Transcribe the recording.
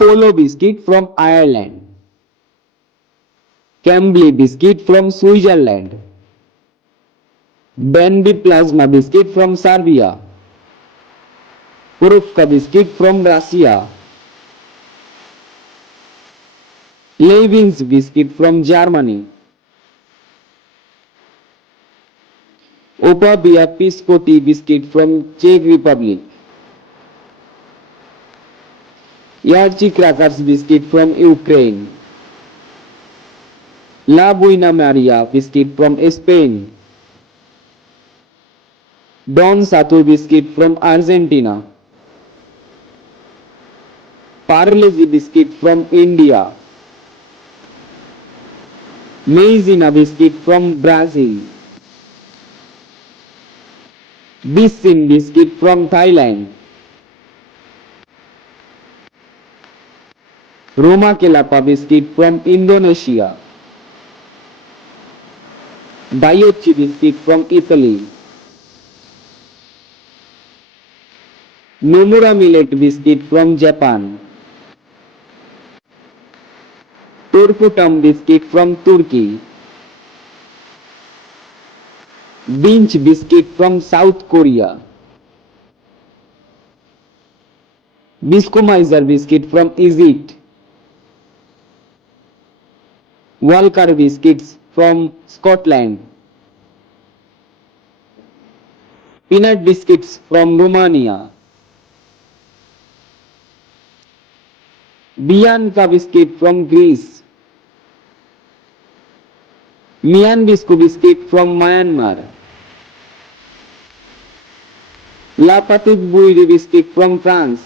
Polo biscuit from Ireland. Cambly biscuit from Switzerland. Benby plasma biscuit from Serbia. Korovka biscuit from Russia. Levins biscuit from Germany. Opavia Piscotti biscuit from Czech Republic. Yarchi crackers biscuit from Ukraine. La Buena Maria biscuit from Spain. Don Sato biscuit from Argentina. Parle-G biscuit from India. Maizena biscuit from Brazil. Bissin biscuit from Thailand. Roma Kelapa biscuit from Indonesia. Baiocchi biscuit from Italy. Nomura millet biscuit from Japan. Turkutam biscuit from Turkey. Binch biscuit from South Korea. Biscomizer biscuit from Egypt. Walker biscuits from Scotland. Peanut biscuits from Romania. Bianca biscuit from Greece. Mian Biscu biscuit from Myanmar. La Petite Bouillie biscuit from France.